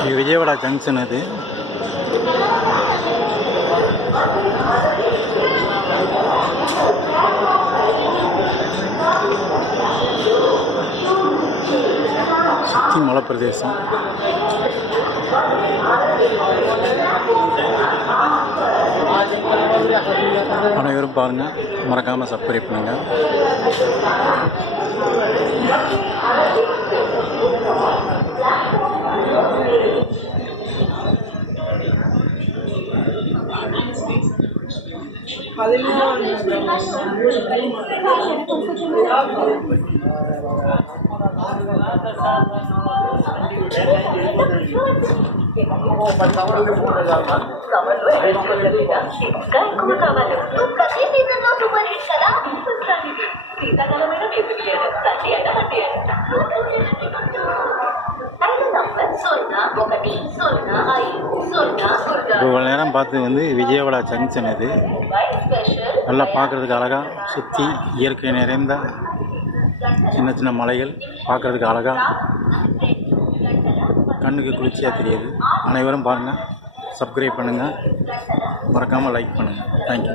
இது விஜயவாடா ஜங்ஷன் அது. சுற்றி மலைப்பிரதேசம். அனைவரும் பாருங்கள் மறக்காமல் சப்ஸ்கிரைப் பண்ணுங்கள் కవర్లో వేసుకోలేదా ఇంకా ఎక్కువ కావాలి నువ్వు ప్రతి సీజన్ లో సూపర్ హిట్ కదా చూస్తాను ఇది. శీతాకాలమైన వేసుకు లేదు సండే అయినా మండే అయినా ఐదు నంబర్ సున్నా ఒకటి సున్నా ఐదు సున్నా సున్నా இவ்வளோ நேரம் பார்த்து வந்து விஜயவாடா ஜங்ஷன் இது మొబైల్ స్పెషల్ நல்லா பார்க்குறதுக்கு அழகாக சுற்றி இயற்கை நிறைந்த சின்ன சின்ன மலைகள் பார்க்குறதுக்கு அழகாக கண்ணுக்கு குளிர்ச்சியாக தெரியாது. அனைவரும் பாருங்கள் சப்ஸ்கிரைப் பண்ணுங்கள் மறக்காமல் லைக் பண்ணுங்கள் தேங்க்யூ